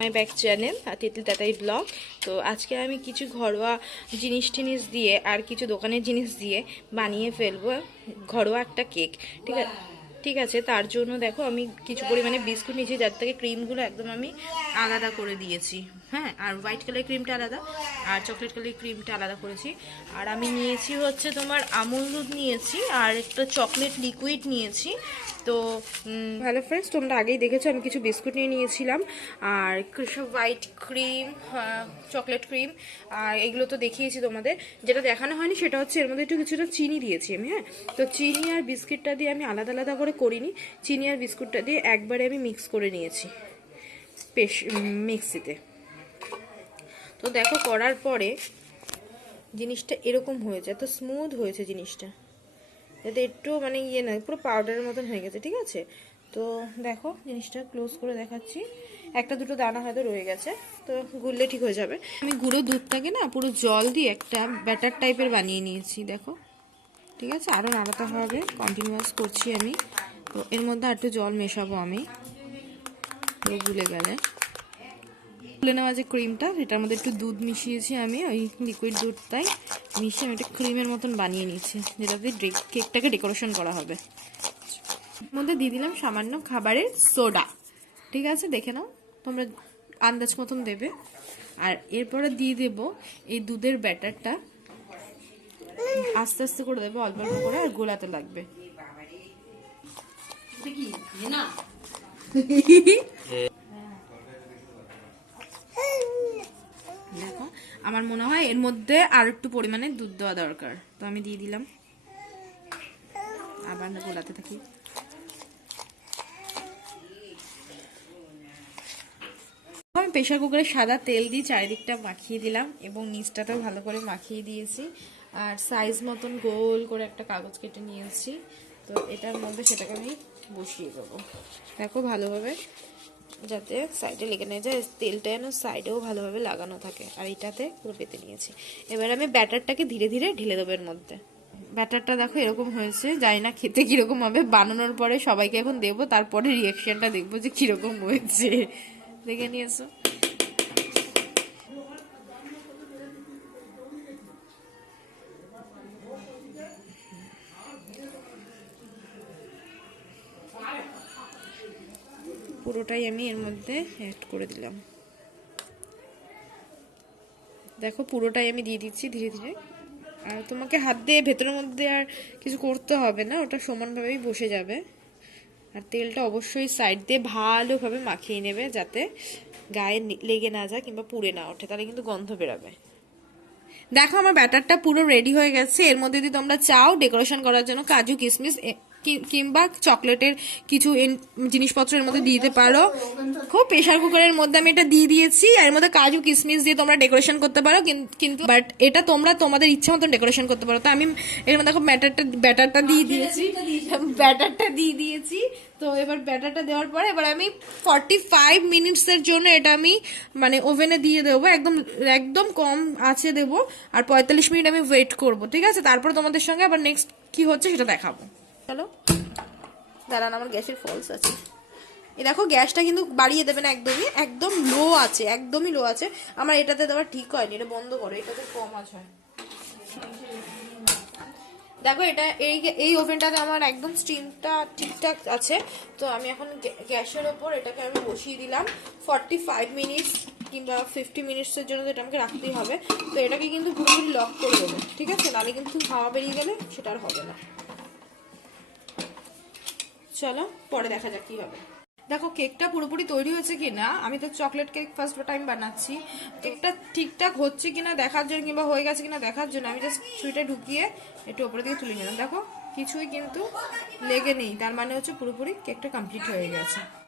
মাই back channel Titli Tatai blog. তো আজকে আমি কিছু ঘরোয়া জিনিস দিয়ে আর কিছু দোকানের জিনিস দিয়ে বানিয়ে ফেলবো ঘরোয়া একটা কেক। ঠিক আছে, তার জন্য দেখো আমি কিছু পরিমাণে বিস্কুট নিয়েছি, যার থেকে ক্রিমগুলো একদম আমি আলাদা করে দিয়েছি। হ্যাঁ, আর হোয়াইট কালার ক্রিমটা আলাদা আর চকলেট কালার ক্রিমটা আলাদা করেছি। আর আমি নিয়েছি হচ্ছে তোমার আমুল দুধ নিয়েছি আর একটা চকলেট লিকুইড নিয়েছি। তো হ্যালো ফ্রেন্ডস, তোমরা আগেই দেখেছো আমি কিছু বিস্কুট নিয়ে নিয়েছিলাম আর সব হোয়াইট ক্রিম, চকলেট ক্রিম, আর এগুলো তো দেখিয়েছি তোমাদের। যেটা দেখানো হয়নি সেটা হচ্ছে এর মধ্যে একটু কিছুটা চিনি দিয়েছি আমি। হ্যাঁ, তো চিনি আর বিস্কিটটা দিয়ে আমি আলাদা আলাদা করে করিনি, চিনি আর বিস্কুটটা দিয়ে একবারে আমি মিক্স করে নিয়েছি মিক্সিতে। তো দেখো করার পরে জিনিসটা এরকম হয়েছে, এত স্মুথ হয়েছে জিনিসটা, যাতে একটু মানে ইয়ে নয়, পুরো পাউডারের মতন হয়ে গেছে। ঠিক আছে, তো দেখো জিনিসটা ক্লোজ করে দেখাচ্ছি, একটা দুটো দানা হয়তো রয়ে গেছে, তো গুললে ঠিক হয়ে যাবে। আমি গুঁড়ো দুধটাকে না পুরো জল দিয়ে একটা ব্যাটার টাইপের বানিয়ে নিয়েছি দেখো। ঠিক আছে, আরও নাড়াতে হবে, কন্টিনিউয়াস করছি আমি। তো এর মধ্যে আর একটু জল মেশাবো আমি, পুরো গুলে গেলে। তুলে নেওয়া যে ক্রিমটা, সেটার মধ্যে একটু দুধ মিশিয়েছি আমি, ওই লিকুইড দুধটাই মিশিয়ে আমি একটা ক্রিমের মতন বানিয়ে নিয়েছি, যেটাতে কেকটাকে ডেকোরেশন করা হবে। এর মধ্যে দিয়ে দিলাম সামান্য খাবারের সোডা। ঠিক আছে, দেখে নাও, তোমরা আন্দাজ মতন দেবে। আর এরপরে দিয়ে দেব এই দুধের ব্যাটারটা, আস্তে আস্তে করে দেবো, অল্প অল্প করে, আর গোলাতে লাগবে। দেখো, আমার মনে হয় এর মধ্যে আর একটু পরিমাণে দুধ দেওয়া দরকার, তো আমি দিয়ে দিলাম, আবার গোলাতে থাকি। আমি প্রেশার কুকারে সাদা তেল দিয়ে চারিদিকটা মাখিয়ে দিলাম এবং নিচটাতেও ভালো করে মাখিয়ে দিয়েছি। আর সাইজ মতন গোল করে একটা কাগজ কেটে নিয়েছি, তো এটার মধ্যে সেটাকে আমি বসিয়ে দেবো। দেখো ভালোভাবে যাতে সাইডে লেগে না যায়, তেলটা যেন সাইডেও ভালোভাবে লাগানো থাকে। আর এটাতে পুরো পেতে নিয়েছি। এবার আমি ব্যাটারটাকে ধীরে ধীরে ঢেলে দেবো এর মধ্যে। ব্যাটারটা দেখো এরকম হয়েছে, জানি না খেতে কিরকম হবে, বানানোর পরে সবাইকে এখন দেবো, তারপরে রিয়াকশনটা দেখবো যে কিরকম হয়েছে। দেখে নিয়েছো? পুরোটাই আমি এর মধ্যে অ্যাড করে দিলাম। দেখো পুরোটাই আমি দিয়ে দিচ্ছি ধীরে ধীরে। আর তোমাকে হাত দিয়ে ভেতরের মধ্যে আর কিছু করতে হবে না, ওটা সমানভাবেই বসে যাবে। আর তেলটা অবশ্যই সাইড দিয়ে ভালোভাবে মাখিয়ে নেবে, যাতে গায়ে লেগে না যায় কিংবা পুড়ে না ওঠে, তাহলে কিন্তু গন্ধ বেরোবে। দেখো আমার ব্যাটারটা পুরো রেডি হয়ে গেছে। এর মধ্যে যদি তোমরা চাও ডেকোরেশন করার জন্য কাজু কিশমিশ কিংবা চকলেটের কিছু জিনিসপত্র এর মধ্যে দিতে পারো। খুব প্রেশার কুকারের মধ্যে আমি এটা দিয়ে দিয়েছি, এর মধ্যে কাজু কিশমিশ দিয়ে তোমরা ডেকোরেশন করতে পারো, কিন্তু বাট এটা তোমরা তোমাদের ইচ্ছা মতন ডেকোরেশন করতে পারো। তো আমি এর মধ্যে দেখো ব্যাটারটা দিয়ে দিয়েছি। তো এবার ব্যাটারটা দেওয়ার পরে এবার আমি 45 মিনিটসের জন্য এটা আমি মানে ওভেনে দিয়ে দেবো, একদম একদম কম আঁচে দেবো। আর 45 মিনিট আমি ওয়েট করবো। ঠিক আছে, তারপর তোমাদের সঙ্গে আবার নেক্সট কি হচ্ছে সেটা দেখাবো। চলো, দাঁড়ান, আমার গ্যাসের ফলস আছে। এই দেখো গ্যাসটা কিন্তু বাড়িয়ে দেবে না, একদম লো আছে, একদমই লো আছে। আমার এটাতে দেওয়া ঠিক হয়নি, এটা বন্ধ করো, এটাতে কম আঁচ হয়। দেখো এটা এই ওভেনটাতে আমার একদম স্টিমটা ঠিকঠাক আছে। তো আমি এখন গ্যাসের ওপর এটাকে আমি বসিয়ে দিলাম 45 মিনিটস কিংবা 50 মিনিটসের জন্য, এটা আমাকে রাখতেই হবে। তো এটাকে কিন্তু পুরোপুরি লক করে দেবো। ঠিক আছে, নাহলে কিন্তু হাওয়া বেরিয়ে গেলে সেটা আর হবে না। চলো পরে দেখা যাক কি হবে। দেখো কেকটা পুরোপুরি তৈরি হয়েছে কিনা, আমি তো চকলেট কেক ফার্স্ট টাইম বানাচ্ছি। কেকটা ঠিকঠাক হচ্ছে কিনা দেখার জন্য কিংবা হয়ে গেছে কিনা দেখার জন্য আমি জাস্ট সুইটা ঢুকিয়ে একটু উপরে দিকে তুলে নিলাম। দেখো কিছুই কিন্তু লেগে নেই, তার মানে হচ্ছে পুরোপুরি কেকটা কমপ্লিট হয়ে গেছে।